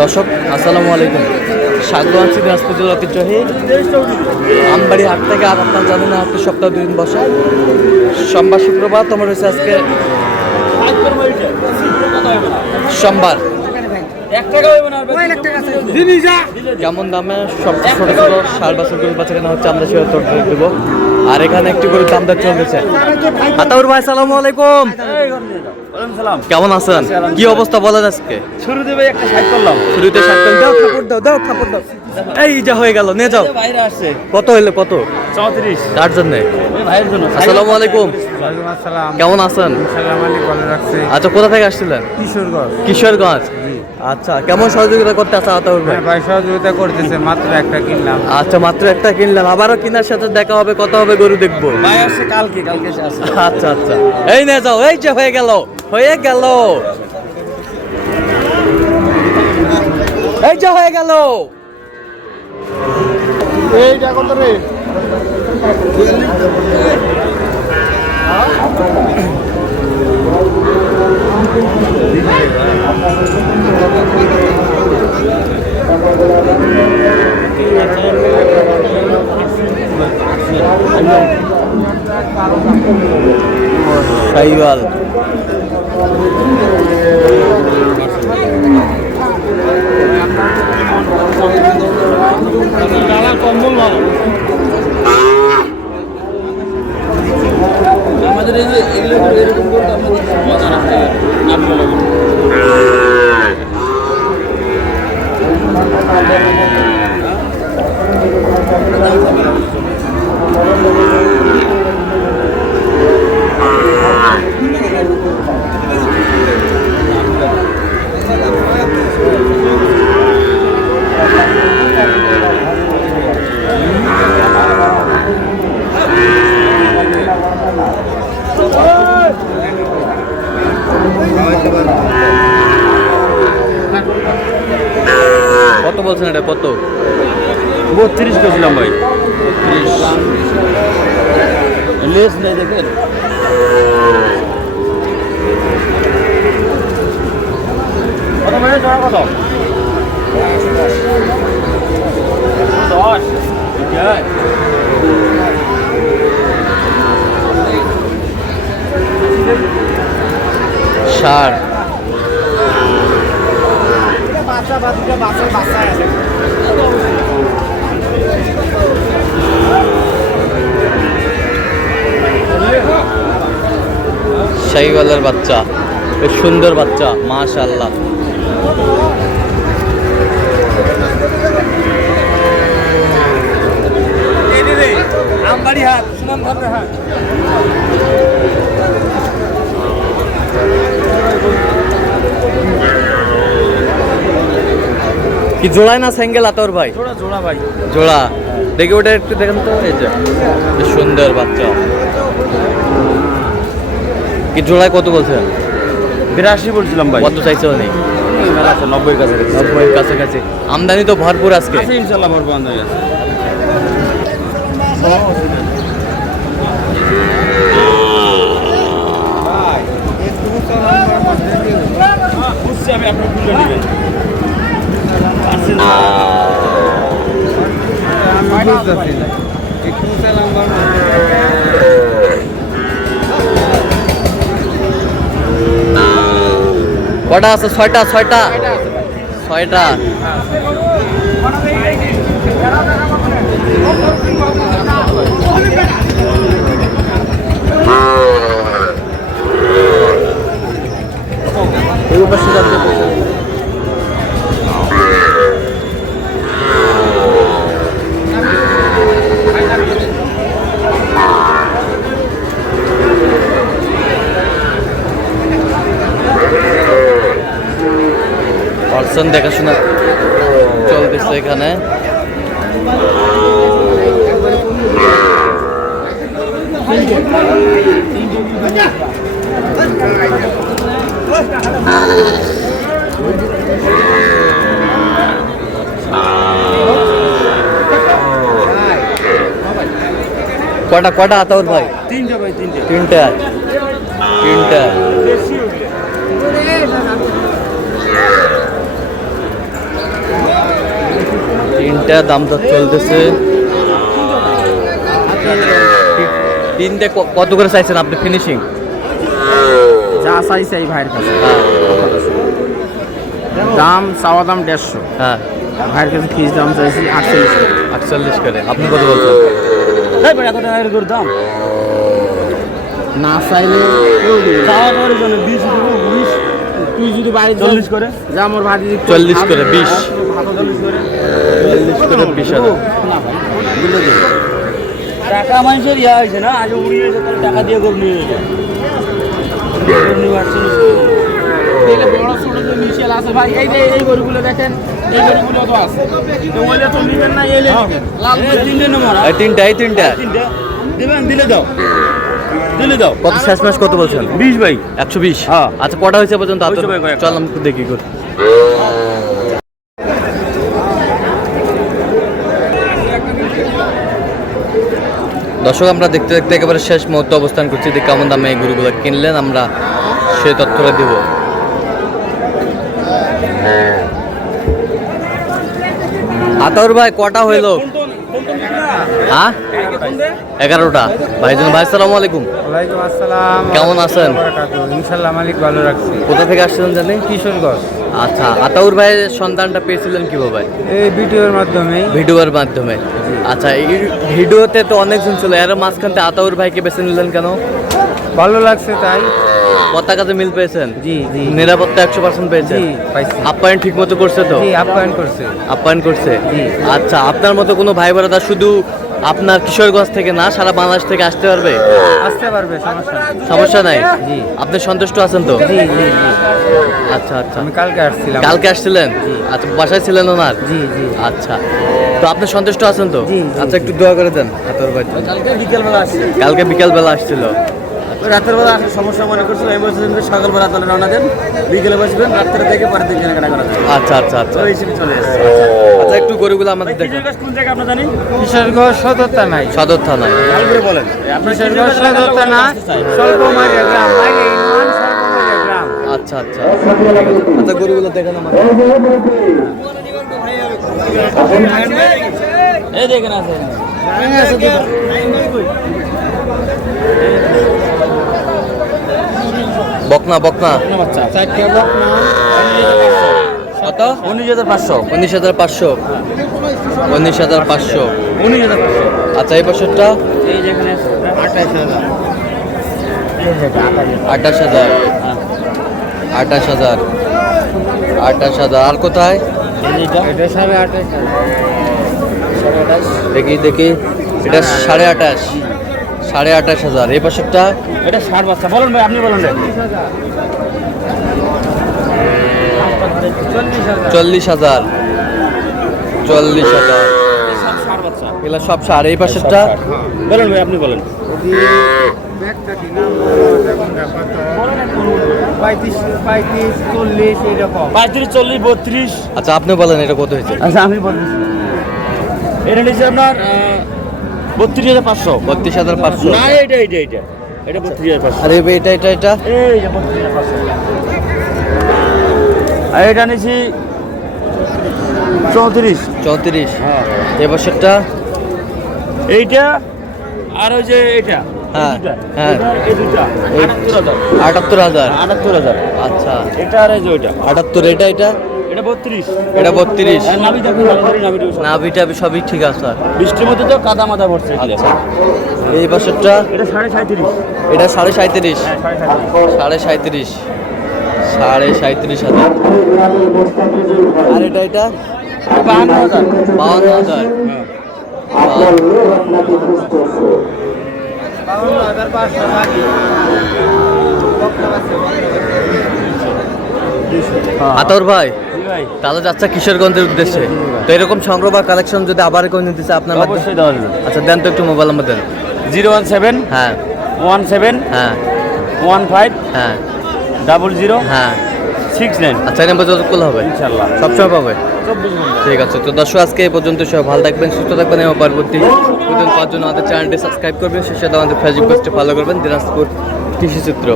দর্শক আসসালামু আলাইকুম, স্বাগত আছি দিনাজপুর ঐতিহ্যবাহী আমবাড়ি হাট থেকে। আর আপনার জানেন না, হাটটি সপ্তাহে 2 দিন বসে, সোমবার শুক্রবার। তোমার হচ্ছে আজকে সোমবার। কেমন দামে সব ছোট ছোট 4 বছর গরু বাচ্চা কেনা হচ্ছে, আমরা সেটা তোর দেবো। আর এখানে একটি গরুর দাম দর চলতেছে। আতাউর ভাই সালামু আলাইকুম, কেমন আছেন? কি অবস্থা বলেন আজকে? শুরুতে ভাই একটা 60 করলাম। শুরুতে 60 দাও, খাপড় দাও। এই যা হয়ে গেল, নিয়ে যাও। বাইরে আসছে কত হইলো? কত? 34। কার জন্য? ভাইয়ের জন্য। আসসালামু আলাইকুম, ওয়ালাইকুম আসসালাম। কেমন আছেন? সালাম আলী ভালো রাখছে। আচ্ছা, কোথা থেকে আসছিলেন? কিশোরগঞ্জ। আচ্ছা, কেমন সহযোগিতা করতে আছে আতাউর ভাই? ভাই সহযোগিতা করতেছে, মাত্র একটা কিনলাম। আচ্ছা, মাত্র একটা কিনলেন, আবারও কিনার সাথে দেখা হবে, কত হবে গরু দেখবো। ভাই আসছে কালকে এসে আসছে। আচ্ছা, এই নিয়ে যাও। এই যে হয়ে গেল। এই যে হয়ে গেল। এইটা কত রে? শাইওয়াল। আমাদের এরকম করতে আমাদের মজা রাখতে কত বলছেন এটা? কত? 32 করেছিলাম ভাই। 32 লেস নেই দেখেন। কত মানে টাকা কত? 10। ঠিক আছে। ষাট। শাইওয়ালের বাচ্চা, বেশ সুন্দর বাচ্চা, মাশাআল্লাহ। আমবাড়ি হাট, সুনাম ধর্মের হাট। কি জোড়ায় না সিঙ্গেল আতাউর ভাই? জোড়া ভাই। জোড়া। দেখি ওটা একটু দেখেন তো। এই যে বেশ সুন্দর বাচ্চা। কি জোড়ায় কত বলছেন? 82 বলছিলাম ভাই। কত চাইছে উনি? 90 কাছে। 90 কাছাকাছি। আমদানি তো ভরপুর আজকে। আছে ইনশাআল্লাহ ভরপুর আমদানি আছে। বুঝছি আমি, আপনার খুলে নেবেন। কটা আছে? 6টা। পার্সন দেখাশোনা চলতেছে এখানে। কটা কটা আতাউর ভাই? তিনটা ভাই, তিনটা। তিনটা তিনটা। এটা দাম দর চলতেছে। তিনটে কত করে চাইছেন আপনি ফিনিশিং? যা চাইছে এই ভাইয়ের কাছে দাম চাওয়া দাম 150। হ্যাঁ, ভাইয়ের কাছে ফিস দাম চাইছি 48 টাকা। 48 করে। আপনি কত বলছেন? এত টাকার গরুর দাম না চাইলে চাওয়া করে জন্য 20 তুই যদি বাড়ি 40 করে যা আমার ভাড়ি 40 করে 20 40 করে 40 করে 20,000। টাকা মানুষের ইয়া হয়েছে না, আজ উড়িয়ে গেছে, তাহলে টাকা দিয়ে গরু নিয়ে গেছে। গরু নিয়ে আসছে না। বড় ছোট যে মিশেল আছে ভাই, এই যে এই গরুগুলো দেখেন, এই গরুগুলো তো আছে। তো ওইলে তো নিবেন না, এলে নিবেন। লাল এই তিনটে নম্বর এই তিনটা তিনটে দিবেন, দিলে দাও, দিলে দাও। কত শেষ মাস কত বলছেন? 20 ভাই। 120। হ্যাঁ। আচ্ছা, কটা হয়েছে পর্যন্ত? হয়েছে ভাই কয়েকটা। চল আমি একটু দেখি করি। দর্শক, আমরা দেখতে দেখতে একেবারে শেষ মুহূর্তে অবস্থান করছি। যে কেমন দামে এই গরুগুলো কিনলেন আমরা সেই তথ্যটা দিব। আতাউর ভাই, কটা হইলো? হ্যাঁ, 11টা। ভাইজান ভাই, আসসালামু আলাইকুম। ওয়ালাইকুম আসসালাম। কেমন আছেন? ইনশাল্লাহ মালিক ভালো রাখছি। কোথা থেকে আসছিলেন জানি? কিশোরগঞ্জ। আচ্ছা, আতাউর ভাইয়ের সন্তানটা পেয়েছিলেন কিভাবে? এই ভিডিওর মাধ্যমে। ভিডিওর মাধ্যমে। আচ্ছা, এই ভিডিওতে তো অনেকজন ছিল, এর মাঝখানতে আতাউর ভাইকে বেছে নিলেন কেন? ভালো লাগছে তাই। পতাকাতে মিল পেয়েছেন? জি জি নিরাপত্তা 100% পেয়েছেন? জি পাইছি। আপ্যায়ন ঠিক মতো করছে তো? জি আপ্যায়ন করছে। আপ্যায়ন করছে। জি। আচ্ছা, আপনার মতো কোনো ভাই বোনেরা শুধু আপনার কিশোরগঞ্জ থেকে না, সারা বাংলাদেশ থেকে আসতে পারবে? আসতে পারবে, সমস্যা নেই। সমস্যা নাই? জি। আপনি সন্তুষ্ট আছেন তো? জি জি জি। আচ্ছা আচ্ছা। আমি কালকে আসছিলাম। কালকে আসছিলেন? আচ্ছা, বাসায় ছিলেন ওনার? জি জি। আচ্ছা, তো আপনি সন্তুষ্ট আছেন তো? জি, জি, আচ্ছা, একটু দোয়া করে দেন আতাউর ভাই। কালকে বিকেলবেলা আসছে, কালকে বিকালবেলা আসছিল। রাতের বেলা আসার সমস্যা মনে করছিল, আমি বলছিলাম যে সকালবেলা তাহলে রওনা দেন, বিকেলে বসবেন, রাত্রে থেকে পরের দিন কেনাকাটা করা যাবে। আচ্ছা আচ্ছা আচ্ছা। ওই হিসেবে চলে এসেছে। আচ্ছা, একটু গরুগুলো আমাদের দেখেন। কিশোরগঞ্জ কোন জায়গা আপনার জানি? কিশোরগঞ্জ সদরতা নাই। সদর থানায়। ভালো করে বলেন। আপনার কিশোরগঞ্জ সদরতা না, স্বল্পমারিয়া গ্রাম। বাইরে ইউনিয়ন, স্বল্পমারিয়া গ্রাম। আচ্ছা আচ্ছা আচ্ছা, গরুগুলো দেখেন আমাদের। এই দেখেন আছে। বকনা বকনা বাচ্চা চারটে বকনা। কত? 19,500। 19,500। 19,500। 19,500। আচ্ছা, এই বছরটা এই যেখানে 28,000। 28,000। 28,000। 28,000। আর কোথায়? এটা 28,500। দেখি দেখি, এটা 28,500। 28,500। এই বছরটা এটা 60 বাচ্চা। বলেন ভাই, আপনি বলেন রে। 40,000। 40,000। 60 বাচ্চা। এগুলো সব 60। এই বছরটা বলেন ভাই, আপনি বলেন। 35, 40 এরকম। 35, 40, 32। আচ্ছা, আপনি বলেন এটা কত হয়েছে? আচ্ছা, আমি বলতেছি। এটা নিচ্ছে আপনার 32,500। 32,500। না, এটা 32,500। আর এটা এটা এটা এই যে 32,500। আর এটা নিচ্ছি 34। 34। হ্যাঁ। এই বছরটা এইটা আর ওই যে এটা, হ্যাঁ, হ্যাঁ। এই দুটা 78,000। 78,000। আচ্ছা, এটা আর এই যে ওইটা, 78। এটা এটা এটা 32। এটা 32। আর নাভি দেখুন, নাভি নাভিটা সবই ঠিক আছে। বৃষ্টির মধ্যে তো কাদা মাদা পড়ছে। আচ্ছা, এই বছরটা এটা 37.5। এটা 37.5। হ্যাঁ, 37.5। 37.5। 37,000। আর এটা এটা 52,000। 52,000। 52,500 বাকি। আতর ভাই, জি ভাই, তাহলে যাচ্ছে কিশোরগঞ্জের উদ্দেশ্যে। তো এরকম সংগ্রহ বা কালেকশন যদি আবার কেউ নিতে চায় আপনার মাধ্যমে? অবশ্যই দেওয়া যাবে। আচ্ছা, দেন তো একটু মোবাইল নাম্বার দেন। 017 হ্যাঁ 17 হ্যাঁ 15 হ্যাঁ 00 হ্যাঁ। 69। আচ্ছা, এই নাম্বার যতক্ষণ হবে ইনশাআল্লাহ সবসময় পাবে। 24 ঘন্টা। ঠিক আছে, তো দর্শক আজকে এই পর্যন্ত। সবাই ভালো থাকবেন, সুস্থ থাকবেন এবং পরবর্তী প্রতিদিন পাওয়ার জন্য আমাদের চ্যানেলটি সাবস্ক্রাইব করবেন। সেই সাথে আমাদের ফেসবুক পেজটি ফলো করবেন, দিনাজপুর কৃষিচিত্র।